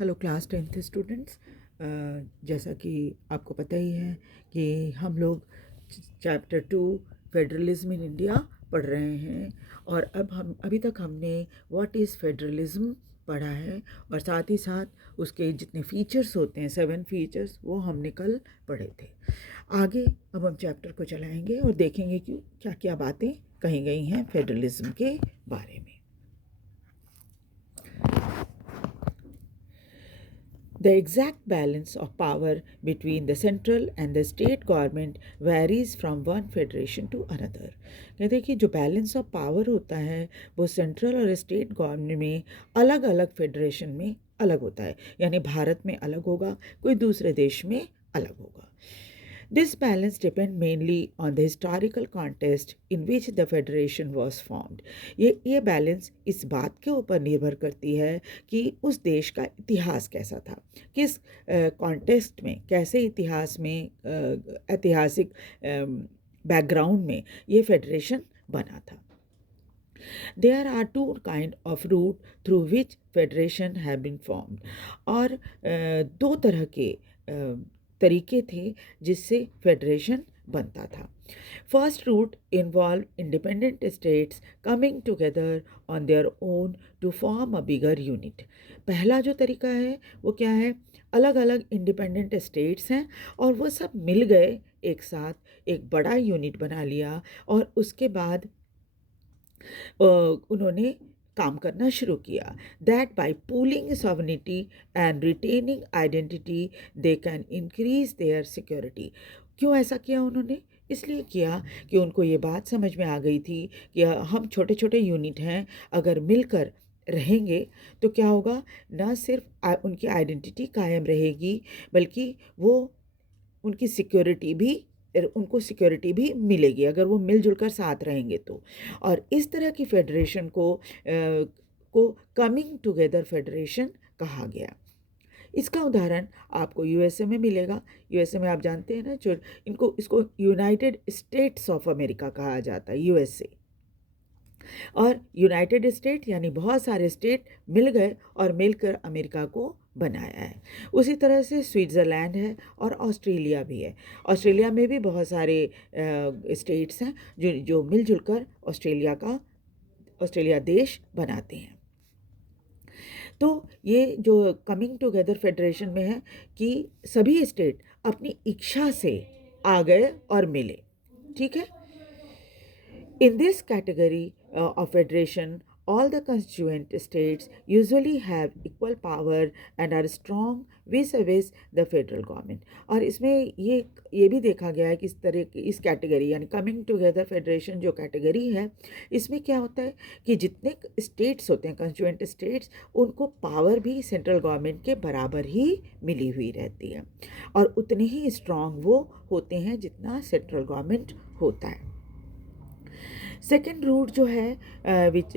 Hello class 10th students. जैसा कि आपको पता ही है कि हम लोग चैप्टर 2 फेडरलिज्म इन इंडिया पढ़ रहे हैं और अब हम अभी तक हमने व्हाट इज़ फेडरलिज्म पढ़ा है और साथ ही साथ उसके जितने फीचर्स होते हैं 7 फीचर्स वो हमने कल पढ़े थे। आगे अब हम चैप्टर को चलाएंगे और देखेंगे कि क्या क्या बातें कही गई हैं फेडरलिज्म के बारे में। The exact balance of power between the central and the state government varies from one federation to another. कहते हैं कि जो बैलेंस ऑफ पावर होता है वो सेंट्रल और स्टेट गवर्नमेंट में अलग अलग फेडरेशन में अलग होता है, यानी भारत में अलग होगा, कोई दूसरे देश में अलग होगा। This balance depends mainly on the historical context in which the federation was formed. ये बैलेंस इस बात के ऊपर निर्भर करती है कि उस देश का इतिहास कैसा था, किस कॉन्टेक्स्ट में, कैसे इतिहास में ऐतिहासिक बैकग्राउंड में ये फेडरेशन बना था। There are two kind of route through which federation have been formed. और दो तरह के तरीके थे जिससे फेडरेशन बनता था। First route involve independent states coming together on their own to form a bigger unit. पहला जो तरीका है वो क्या है, अलग अलग इंडिपेंडेंट स्टेट्स हैं और वो सब मिल गए एक साथ, एक बड़ा यूनिट बना लिया और उसके बाद उन्होंने काम करना शुरू किया। That bye pooling sovereignty and retaining identity they can increase their security. क्यों ऐसा किया उन्होंने? इसलिए किया कि उनको ये बात समझ में आ गई थी कि हम छोटे छोटे यूनिट हैं, अगर मिलकर रहेंगे तो क्या होगा, ना सिर्फ उनकी आइडेंटिटी कायम रहेगी बल्कि वो उनकी सिक्योरिटी भी उनको सिक्योरिटी भी मिलेगी अगर वो मिलजुल कर साथ रहेंगे तो। और इस तरह की फेडरेशन को कमिंग टुगेदर फेडरेशन कहा गया। इसका उदाहरण आपको यूएसए में मिलेगा। यूएसए में आप जानते हैं ना, जो इसको यूनाइटेड स्टेट्स ऑफ अमेरिका कहा जाता है, यूएसए। और यूनाइटेड स्टेट यानी बहुत सारे स्टेट मिल गए और मिलकर अमेरिका को बनाया है। उसी तरह से स्विट्ज़रलैंड है और ऑस्ट्रेलिया भी है। ऑस्ट्रेलिया में भी बहुत सारे स्टेट्स हैं जो मिलजुल कर ऑस्ट्रेलिया देश बनाते हैं। तो ये जो कमिंग टुगेदर फेडरेशन में है कि सभी स्टेट अपनी इच्छा से आ गए और मिले, ठीक है। In this category of federation, all the constituent states usually have equal power and are strong vis-a-vis the federal government. और इसमें ये भी देखा गया है कि इस तरह की इस कैटेगरी यानी कमिंग टुगेदर फेडरेशन जो कैटेगरी है, इसमें क्या होता है कि जितने स्टेट्स होते हैं कंस्टिट्यूएंट स्टेट्स, उनको पावर भी सेंट्रल गवर्नमेंट के बराबर ही मिली हुई रहती है और उतने ही स्ट्रांग वो होते हैं जितना सेंट्रल गवर्नमेंट होता है। सेकेंड रूट जो है विच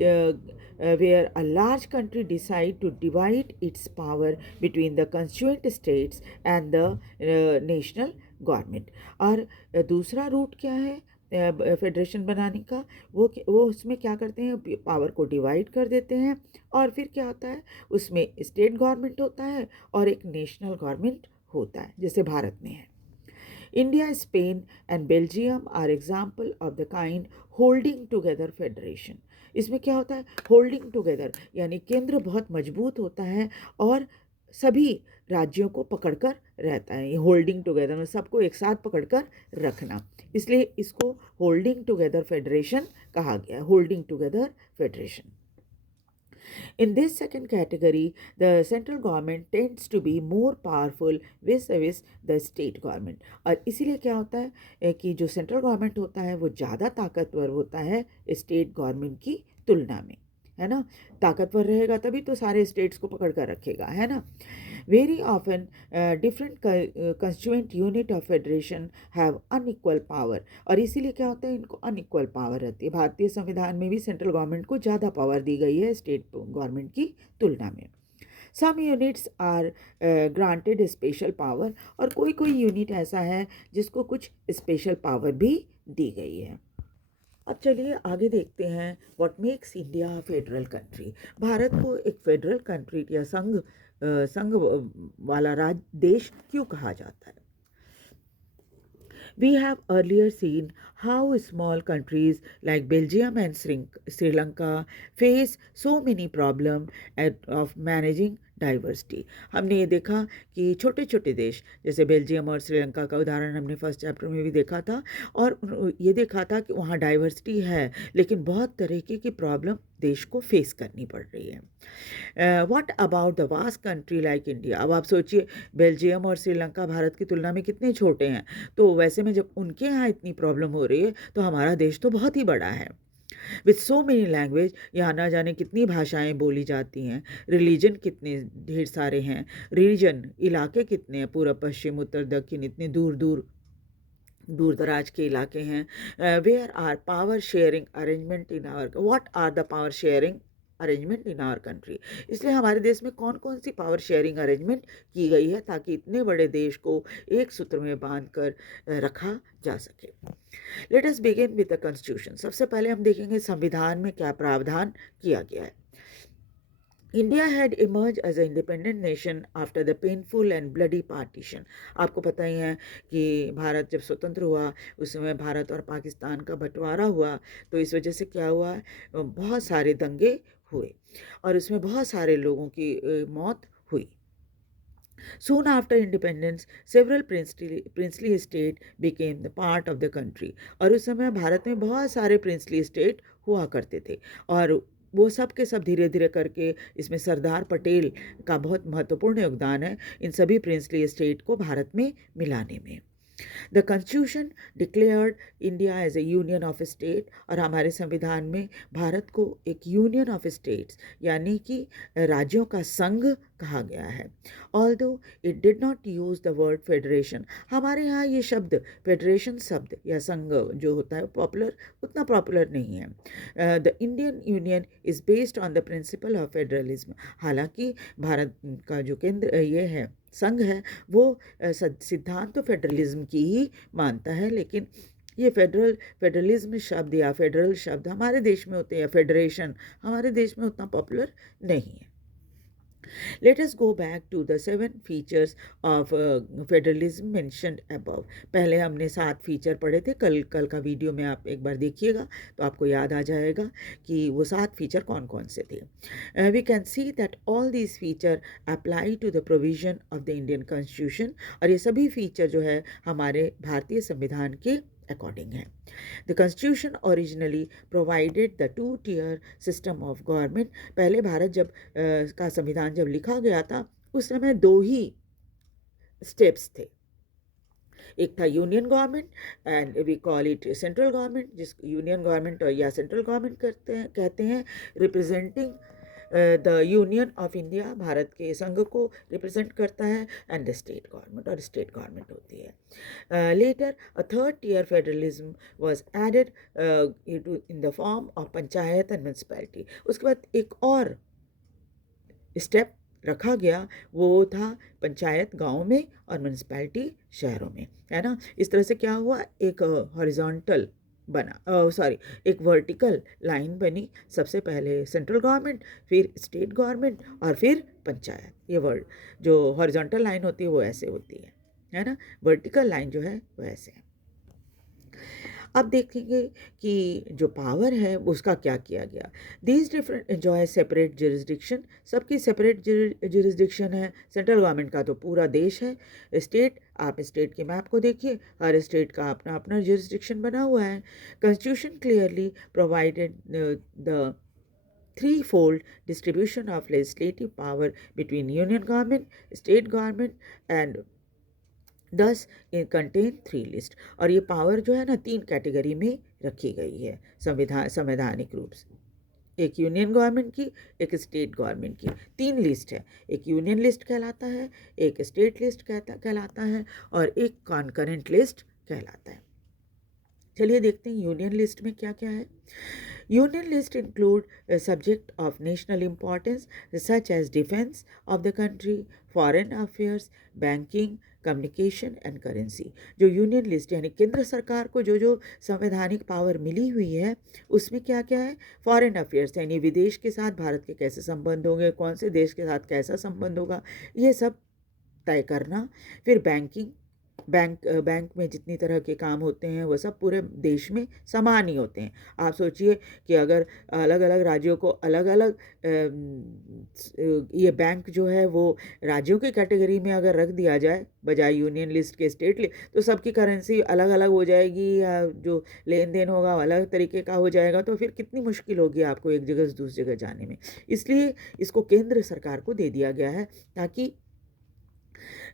where a large country decide to divide its power between the constituent states and the national government। और दूसरा रूट क्या है फेडरेशन बनाने का, वो उसमें क्या करते हैं, पावर को डिवाइड कर देते हैं और फिर क्या होता है, उसमें स्टेट गवर्नमेंट होता है और एक नेशनल गवर्नमेंट होता है, जैसे भारत में है। India, Spain and Belgium are example of the kind holding together federation। इसमें क्या होता है, होल्डिंग टुगेदर यानी केंद्र बहुत मजबूत होता है और सभी राज्यों को पकड़कर रहता है। ये होल्डिंग टुगेदर में सबको एक साथ पकड़कर रखना, इसलिए इसको होल्डिंग टुगेदर फेडरेशन कहा गया, holding together federation. In this second category, the central government tends to be more powerful vis-a-vis the state government। और इसीलिए क्या होता है कि जो सेंट्रल गवर्नमेंट होता है वो ज़्यादा ताकतवर होता है स्टेट गवर्नमेंट की तुलना में, है ना। ताकतवर रहेगा तभी तो सारे स्टेट्स को पकड़ कर रखेगा, है ना। Very often different constituent unit of federation have unequal power. और इसीलिए क्या होता है, इनको अनइक्वल पावर रहती है। भारतीय संविधान में भी सेंट्रल गवर्नमेंट को ज़्यादा पावर दी गई है स्टेट गवर्नमेंट की तुलना में। Some units are granted special power, और कोई कोई यूनिट ऐसा है जिसको कुछ स्पेशल पावर भी दी गई है। अब चलिए आगे देखते हैं what makes India federal country. Bharat को एक फेडरल कंट्री या संघ संघ वाला देश क्यों कहा जाता है? We have earlier seen how small countries like Belgium and Sri Lanka face so many problems of managing diversity. हमने ये देखा कि छोटे छोटे देश जैसे बेल्जियम और श्रीलंका का उदाहरण हमने फर्स्ट चैप्टर में भी देखा था, और ये देखा था कि वहाँ डाइवर्सिटी है लेकिन बहुत तरीके की प्रॉब्लम देश को फेस करनी पड़ रही है। What about the vast country like India? अब आप सोचिए, बेल्जियम और श्रीलंका भारत की तुलना में कितने छोटे हैं, तो वैसे में जब उनके यहाँ इतनी प्रॉब्लम हो रही है तो हमारा देश तो बहुत ही बड़ा है। विथ सो मेनी लैंग्वेज, यहाँ ना जाने कितनी भाषाएं बोली जाती हैं, रिलीजन कितने ढेर सारे हैं, रीजन इलाके कितने हैं, पूर्व पश्चिम उत्तर दक्षिण, इतने दूर दूर दूर दराज के इलाके हैं। Where are power sharing arrangement in our, what are the power sharing arrangement in our country? इसलिए हमारे देश में कौन कौन सी पावर शेयरिंग अरेंजमेंट की गई है ताकि इतने बड़े देश को एक सूत्र में बांध कर रखा जा सके। Let us begin with the constitution. सबसे पहले हम देखेंगे संविधान में क्या प्रावधान किया गया है। India had emerge as a independent nation after the painful and bloody partition. आपको पता ही है कि भारत जब स्वतंत्र हुआ उस समय भारत और पाकिस्तान का बंटवारा हुआ, तो इस वजह से क्या हुआ, बहुत सारे दंगे हुए और इसमें बहुत सारे लोगों की मौत हुई। Soon after independence, several princely state became the part of the country। और उस समय भारत में बहुत सारे princely state हुआ करते थे और वो सब के सब धीरे धीरे करके, इसमें सरदार पटेल का बहुत महत्वपूर्ण योगदान है इन सभी princely state को भारत में मिलाने में। The constitution declared India as a union of state, और हमारे संविधान में भारत को एक यूनियन ऑफ स्टेट्स यानी कि राज्यों का संघ कहा गया है। Although it did not use the word federation, हमारे यहाँ ये शब्द फेडरेशन शब्द या संघ जो होता है पॉपुलर, उतना पॉपुलर नहीं है। The Indian union is based on the principle of federalism, हालांकि भारत का जो केंद्र ये है संघ है वो सिद्धांत तो फेडरलिज्म की ही मानता है, लेकिन ये फेडरलिज्म शब्द या फेडरल शब्द हमारे देश में होते हैं या फेडरेशन हमारे देश में उतना पॉपुलर नहीं है। Let us go back to the 7 features of federalism mentioned above। पहले हमने 7 फीचर पढ़े थे, कल का वीडियो में आप एक बार देखिएगा तो आपको याद आ जाएगा कि वो 7 फीचर कौन कौन से थे। We can see that all these feature apply to the provision of the Indian Constitution, और ये सभी फीचर जो है हमारे भारतीय संविधान के अकॉर्डिंग है। The constitution originally provided the 2-tier system of government. पहले भारत जब का संविधान जब लिखा गया था उस समय 2 ही स्टेप्स थे, एक था union government and we call it central government, जिस यूनियन गवर्नमेंट या सेंट्रल गवर्नमेंट कहते हैं, representing the union of India, भारत के संघ को रिप्रेजेंट करता है, एंड द स्टेट गवर्नमेंट, और स्टेट गवर्नमेंट होती है। Later a 3rd-tier federalism was added in the form of panchayat and municipality. उसके बाद एक और स्टेप रखा गया, वो था पंचायत गाँव में और म्यूनसिपैलिटी शहरों में, है ना। इस तरह से क्या हुआ, एक हॉरिजॉन्टल बना, एक वर्टिकल लाइन बनी, सबसे पहले सेंट्रल गवर्नमेंट, फिर स्टेट गवर्नमेंट और फिर पंचायत। ये वर्ड जो हॉरिजॉन्टल लाइन होती है वो ऐसे होती है ना, वर्टिकल लाइन जो है वो ऐसे है। अब देखेंगे कि जो पावर है उसका क्या किया गया। These different enjoy separate jurisdiction, सबकी सेपरेट जुरिस्डिक्शन है। सेंट्रल गवर्नमेंट का तो पूरा देश है, स्टेट, आप स्टेट के मैप को देखिए, हर स्टेट का अपना अपना जुरिस्डिक्शन बना हुआ है। Constitution clearly provided the threefold distribution of legislative power between union government, state government and thus it contain 3 list, और ये पावर जो है ना 3 कैटेगरी में रखी गई है संवैधानिक रूप से, एक यूनियन गवर्नमेंट की, एक स्टेट गवर्नमेंट की। 3 लिस्ट है, एक यूनियन लिस्ट कहलाता है, एक स्टेट लिस्ट कहलाता है और एक कॉन्करेंट लिस्ट कहलाता है। चलिए देखते हैं यूनियन लिस्ट में क्या क्या है। Union list include subject of national importance such as defence of the country, foreign affairs, banking, communication and currency. जो यूनियन लिस्ट यानी केंद्र सरकार को जो जो संवैधानिक पावर मिली हुई है उसमें क्या क्या है, फॉरेन अफेयर्स यानी विदेश के साथ भारत के कैसे संबंध होंगे, कौन से देश के साथ कैसा संबंध होगा, ये सब तय करना। फिर बैंकिंग, बैंक में जितनी तरह के काम होते हैं वो सब पूरे देश में समान ही होते हैं। आप सोचिए कि अगर अलग अलग राज्यों को अलग अलग ये बैंक जो है वो राज्यों की कैटेगरी में अगर रख दिया जाए बजाय यूनियन लिस्ट के स्टेट लिस्ट, तो सबकी करेंसी अलग अलग हो जाएगी या जो लेन देन होगा अलग तरीके का हो जाएगा, तो फिर कितनी मुश्किल होगी आपको एक जगह से दूसरी जगह जाने में। इसलिए इसको केंद्र सरकार को दे दिया गया है ताकि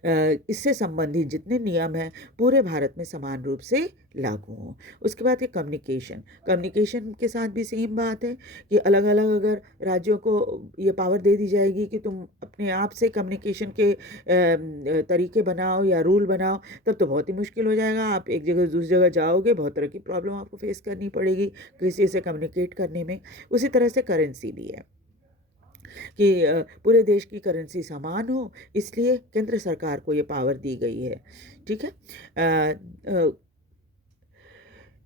इससे संबंधित जितने नियम हैं पूरे भारत में समान रूप से लागू हों। उसके बाद ये कम्युनिकेशन, कम्युनिकेशन के साथ भी सेम बात है कि अलग अलग अगर राज्यों को ये पावर दे दी जाएगी कि तुम अपने आप से कम्युनिकेशन के तरीके बनाओ या रूल बनाओ, तब तो बहुत ही मुश्किल हो जाएगा। आप एक जगह से दूसरी जगह जाओगे, बहुत तरह की प्रॉब्लम आपको फेस करनी पड़ेगी किसी से कम्युनिकेट करने में। उसी तरह से करेंसी भी है कि पूरे देश की करेंसी समान हो, इसलिए केंद्र सरकार को ये पावर दी गई है। ठीक है।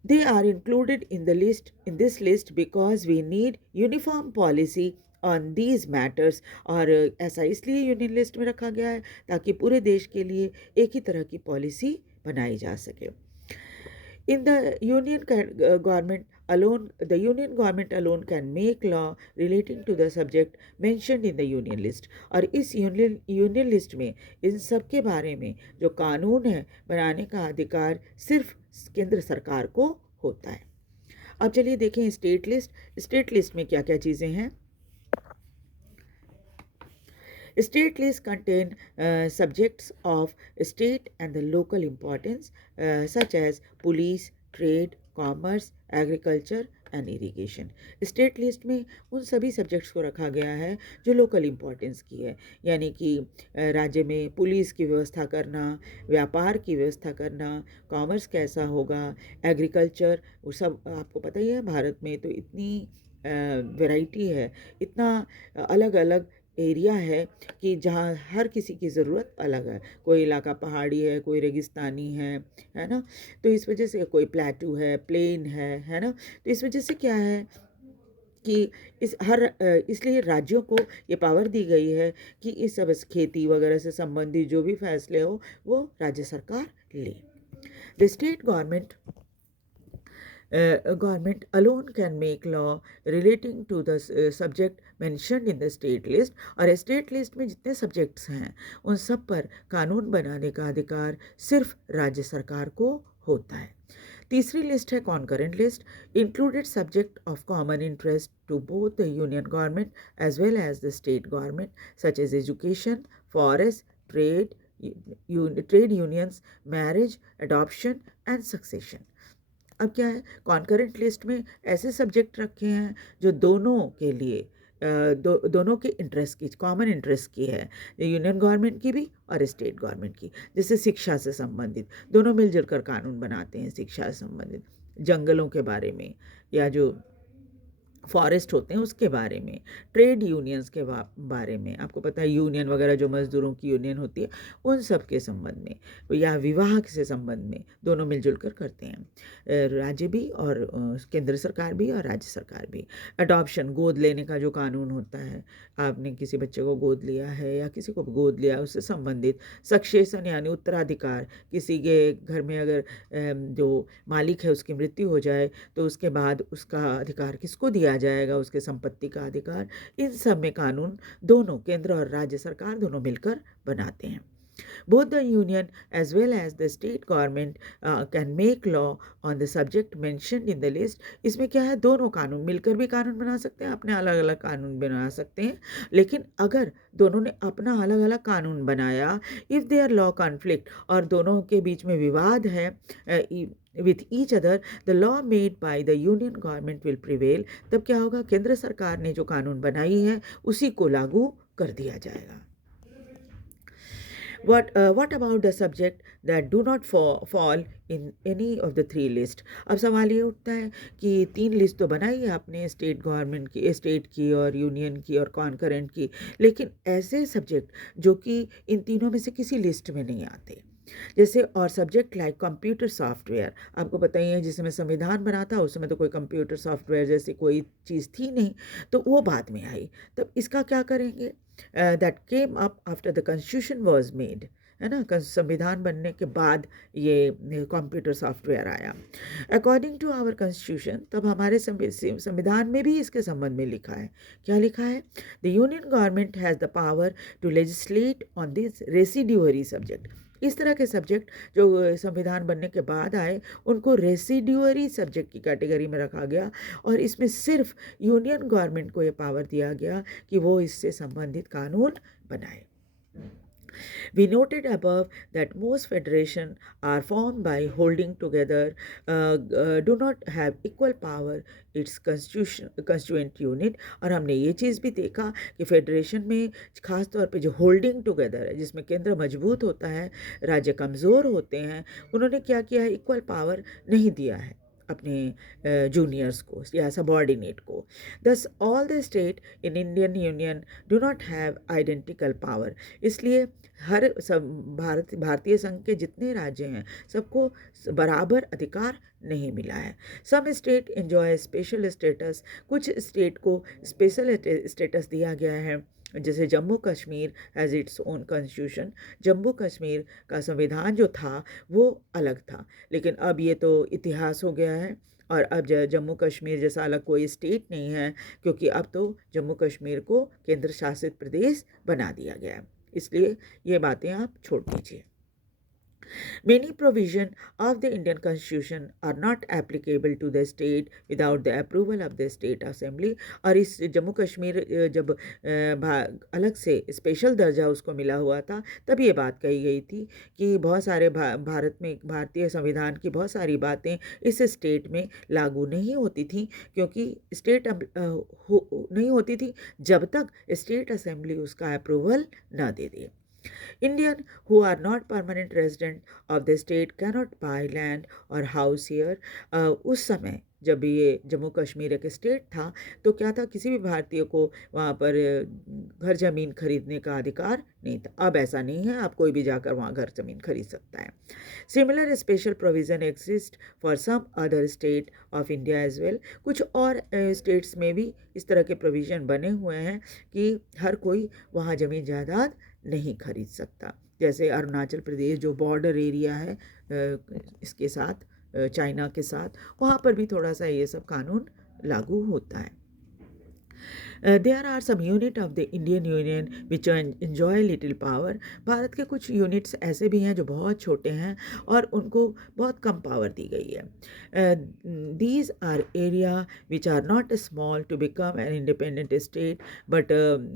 They are included in this list because we need uniform policy on these matters। और ऐसा इसलिए यूनियन लिस्ट में रखा गया है ताकि पूरे देश के लिए एक ही तरह की पॉलिसी बनाई जा सके। In the union government alone can make law relating to the subject mentioned in the union list। और इस यूनियन लिस्ट में इन सब के बारे में जो कानून है बनाने का अधिकार सिर्फ केंद्र सरकार को होता है। अब चलिए देखें स्टेट लिस्ट। स्टेट लिस्ट में क्या क्या चीज़ें हैं। State list contain subjects of state and the local importance such as police, trade, commerce, agriculture and irrigation। State list में उन सभी सब्जेक्ट्स को रखा गया है जो लोकल इम्पोर्टेंस की है, यानी कि राज्य में पुलिस की व्यवस्था करना, व्यापार की व्यवस्था करना, कॉमर्स कैसा होगा, एग्रीकल्चर, वो सब आपको पता ही है। भारत में तो इतनी वैरायटी है, इतना अलग अलग एरिया है कि जहाँ हर किसी की ज़रूरत अलग है। कोई इलाका पहाड़ी है, कोई रेगिस्तानी है ना, तो इस वजह से कोई प्लेटू है, प्लेन है ना। तो इस वजह से क्या है कि इसलिए राज्यों को ये पावर दी गई है कि इस सब खेती वगैरह से संबंधित जो भी फैसले हो वो राज्य सरकार ले। The state government alone can make law relating to the subject mentioned in the state list। और स्टेट लिस्ट में जितने सब्जेक्ट्स हैं उन सब पर कानून बनाने का अधिकार सिर्फ राज्य सरकार को होता है। तीसरी लिस्ट है concurrent list. Included subject of common interest to both the union government as well as the state government such as education, forest, trade unions, marriage, adoption and succession. अब क्या है, कॉन्करेंट लिस्ट में ऐसे subject रखे हैं जो दोनों के लिए दोनों के इंटरेस्ट की, कॉमन इंटरेस्ट की है, यूनियन गवर्नमेंट की भी और स्टेट गवर्नमेंट की। जैसे शिक्षा से संबंधित दोनों मिलजुल कर कानून बनाते हैं, शिक्षा से संबंधित, जंगलों के बारे में या जो फॉरेस्ट होते हैं उसके बारे में, ट्रेड यूनियंस के बारे में, आपको पता है यूनियन वगैरह जो मज़दूरों की यूनियन होती है उन सब के संबंध में, या विवाह से संबंध में दोनों मिलजुल कर करते हैं, राज्य भी और केंद्र सरकार भी और राज्य सरकार भी। अडॉप्शन, गोद लेने का जो कानून होता है, आपने किसी बच्चे को गोद लिया है या किसी को गोद लिया उससे संबंधित। सक्सेशन यानी उत्तराधिकार, किसी के घर में अगर जो मालिक है उसकी मृत्यु हो जाए तो उसके बाद उसका अधिकार किसको दिया जाएगा, उसके संपत्ति का अधिकार। इन सब में कानून दोनों केंद्र और राज्य सरकार दोनों मिलकर बनाते हैं। Both the union as well as the state government can make law on the subject mentioned in the list। इसमें क्या है, दोनों कानून मिलकर भी कानून बना सकते हैं, अपने अलग अलग कानून बना सकते हैं। लेकिन अगर दोनों ने अपना अलग अलग कानून बनाया, if their law conflict, और दोनों के बीच में विवाद है with each other, the law made by the union government will prevail। तब क्या होगा, केंद्र सरकार ने जो कानून बनाई है उसी को लागू कर दिया जाएगा। What about the subject that do not fall in any of the three list। अब सवाल ये उठता है कि 3 लिस्ट तो बनाई है आपने, स्टेट गवर्नमेंट की, स्टेट की और यूनियन की और कॉन्करेंट की, लेकिन ऐसे सब्जेक्ट जो कि इन तीनों में से किसी लिस्ट में नहीं आते, जैसे और सब्जेक्ट लाइक कंप्यूटर सॉफ्टवेयर, आपको पता ही है जिस समय संविधान बना था उस समय तो कोई कंप्यूटर सॉफ्टवेयर जैसी कोई चीज़ थी नहीं, तो वो बाद में आई। तब इसका क्या करेंगे? That came up after the constitution was made, है ना, संविधान बनने के बाद ये कंप्यूटर सॉफ्टवेयर आया। अकॉर्डिंग टू आवर कॉन्स्टिट्यूशन, तब हमारे संविधान में भी इसके संबंध में लिखा है। क्या लिखा है? The union government has the power to legislate on this residuary subject. इस तरह के सब्जेक्ट जो संविधान बनने के बाद आए उनको रेसिड्यूअरी सब्जेक्ट की कैटेगरी में रखा गया, और इसमें सिर्फ यूनियन गवर्नमेंट को ये पावर दिया गया कि वो इससे संबंधित कानून बनाए। We noted above that most federations are formed by holding together, do not have equal power its constituent unit। और हमने ये चीज़ भी देखा कि फेडरेशन में ख़ास तौर पे जो होल्डिंग टुगेदर है, जिसमें केंद्र मजबूत होता है, राज्य कमज़ोर होते हैं, उन्होंने क्या किया है? इक्वल पावर नहीं दिया है अपने जूनियर्स को या सबॉर्डिनेट को। दस all the state in Indian union do not have identical power. इसलिए हर भारतीय संघ के जितने राज्य हैं सबको बराबर अधिकार नहीं मिला है। Some state enjoy special status, कुछ स्टेट को स्पेशल स्टेटस दिया गया है, जैसे Jammu Kashmir has its own constitution. Jammu Kashmir का संविधान जो था वो अलग था, लेकिन अब ये तो इतिहास हो गया है, और अब जम्मू कश्मीर जैसा अलग कोई स्टेट नहीं है, क्योंकि अब तो जम्मू कश्मीर को केंद्र शासित प्रदेश बना दिया गया है। इसलिए ये बातें आप छोड़ दीजिए। Many provisions of the Indian Constitution are not applicable to the state without the approval of the State Assembly। और इस जम्मू कश्मीर जब अलग से स्पेशल दर्जा उसको मिला हुआ था, तब ये बात कही गई थी कि बहुत सारे भारत में भारतीय संविधान की बहुत सारी बातें इस स्टेट में लागू नहीं होती थी, क्योंकि स्टेट नहीं होती थी जब तक स्टेट असेंबली उसका अप्रूवल ना दे दे। Indian who are not permanent resident of the state cannot buy land or house here। उस समय जब ये जम्मू कश्मीर एक स्टेट था तो क्या था, किसी भी भारतीय को वहाँ पर घर ज़मीन खरीदने का अधिकार नहीं था। अब ऐसा नहीं है, आप कोई भी जाकर वहाँ घर ज़मीन खरीद सकता है। Similar special provision exist for some other state of India as well. कुछ और स्टेट्स में भी इस तरह के प्रोविज़न बने हुए हैं कि हर कोई वहाँ ज़मीन जायदाद नहीं खरीद सकता। जैसे अरुणाचल प्रदेश जो बॉर्डर एरिया है इसके साथ, चाइना के साथ, वहाँ पर भी थोड़ा सा ये सब कानून लागू होता है। There are some unit of the Indian union which enjoy little power. भारत के कुछ यूनिट्स ऐसे भी हैं जो बहुत छोटे हैं और उनको बहुत कम पावर दी गई है। These are area which are not small to become an independent state but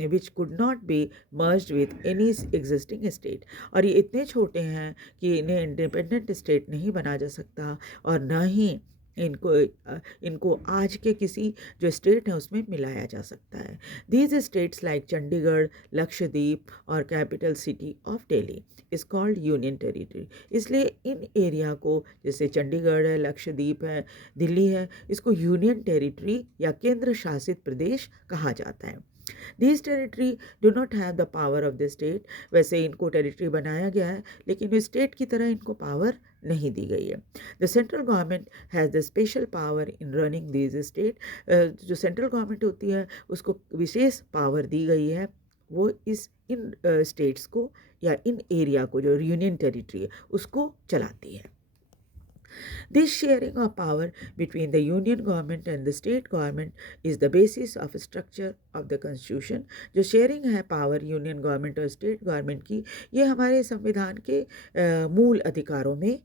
which could not be merged with any existing state. और ये इतने छोटे हैं कि इन्हें इंडिपेंडेंट स्टेट नहीं बना जा सकता, और ना ही इनको आज के किसी जो स्टेट है उसमें मिलाया जा सकता है। These states like Chandigarh, Lakshadweep और capital city of Delhi is called union territory. इसलिए इन एरिया को, जैसे चंडीगढ़ है, लक्षद्वीप है, दिल्ली है, इसको यूनियन टेरिटरी या केंद्र शासित प्रदेश कहा जाता है। This territory do not have the power of the state. वैसे इनको टेरिटरी बनाया गया है लेकिन स्टेट की तरह इनको पावर नहीं दी गई है। The central government has the special power in running this state. जो सेंट्रल गवर्नमेंट होती है उसको विशेष पावर दी गई है, वो इन स्टेट्स को या इन एरिया को, जो यूनियन टेरिटरी है, उसको चलाती है। This sharing of power between the union government and the state government is the basis of structure of the constitution। जो शेयरिंग है पावर यूनियन गवर्नमेंट और स्टेट गवर्नमेंट की, ये हमारे संविधान के मूल अधिकारों में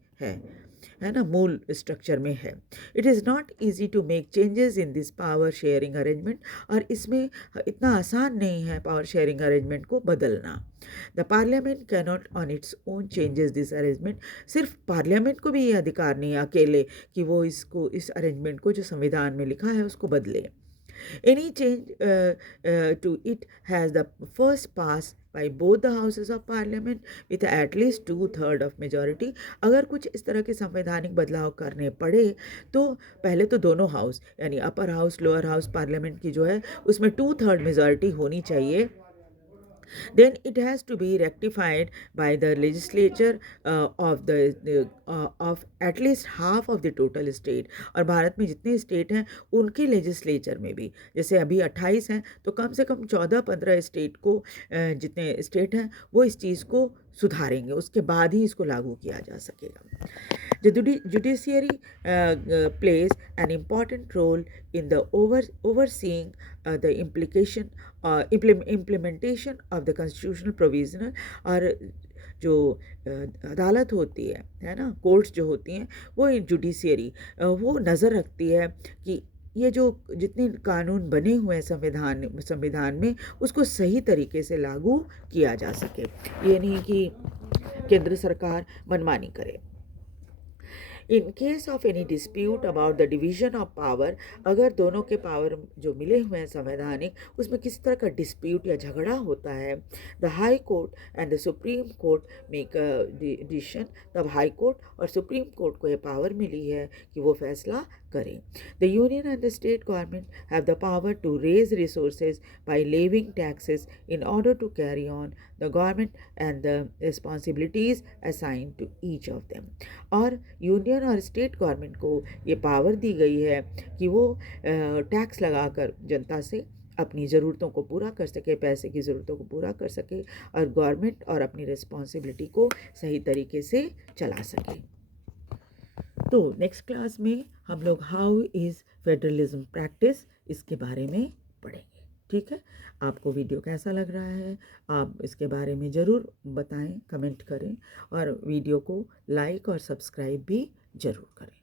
है ना, मूल स्ट्रक्चर में है। It is not easy to make changes in this power sharing arrangement. और इसमें इतना आसान नहीं है पावर शेयरिंग अरेंजमेंट को बदलना। The parliament cannot on its own changes this arrangement. सिर्फ पार्लियामेंट को भी ये अधिकार नहीं है अकेले कि वो इस अरेंजमेंट को जो संविधान में लिखा है उसको बदले। Any change to it has the first pass by both the houses of parliament with at least 2/3 of majority। अगर कुछ इस तरह के संवैधानिक बदलाव करने पड़े तो पहले तो दोनों हाउस यानी upper house lower house parliament की जो है उसमें 2/3 मेजॉरिटी होनी चाहिए, then it has to be rectified by the legislature of at least half of the total state. और भारत में जितने स्टेट हैं उनके लेजिस्लेचर में भी, जैसे अभी 28 हैं तो कम से कम 14-15 स्टेट को जितने स्टेट हैं वो इस चीज़ को सुधारेंगे, उसके बाद ही इसको लागू किया जा सकेगा. The judiciary plays an important role in the overseeing the implementation of the constitutional provisional. और जो अदालत होती है ना, कोर्ट्स जो होती हैं वो जुडिशियरी वो नज़र रखती है कि ये जो जितने कानून बने हुए हैं संविधान में उसको सही तरीके से लागू किया जा सके. ये नहीं कि केंद्र सरकार मनमानी करे. In case of any dispute about the division of power, अगर दोनों के पावर जो मिले हुए हैं संवैधानिक उसमें किसी तरह का डिस्प्यूट या झगड़ा होता है, the high court and the supreme court make a decision. तब हाई कोर्ट और सुप्रीम कोर्ट को ये पावर मिली है कि वो फैसला करें. The union and the state government have the power to raise resources by levying taxes in order to carry on the government and the responsibilities assign to each of them. और union और state government को ये power दी गई है कि वो tax लगाकर जनता से अपनी ज़रूरतों को पूरा कर सके, पैसे की ज़रूरतों को पूरा कर सके और गवर्नमेंट और अपनी रिस्पॉन्सिबिलिटी को सही तरीके से चला सके. तो नेक्स्ट क्लास में हम लोग हाउ इज़ फेडरलिज्म प्रैक्टिस इसके बारे में पढ़ेंगे. ठीक है, आपको वीडियो कैसा लग रहा है आप इसके बारे में ज़रूर बताएं, कमेंट करें और वीडियो को लाइक और सब्सक्राइब भी ज़रूर करें.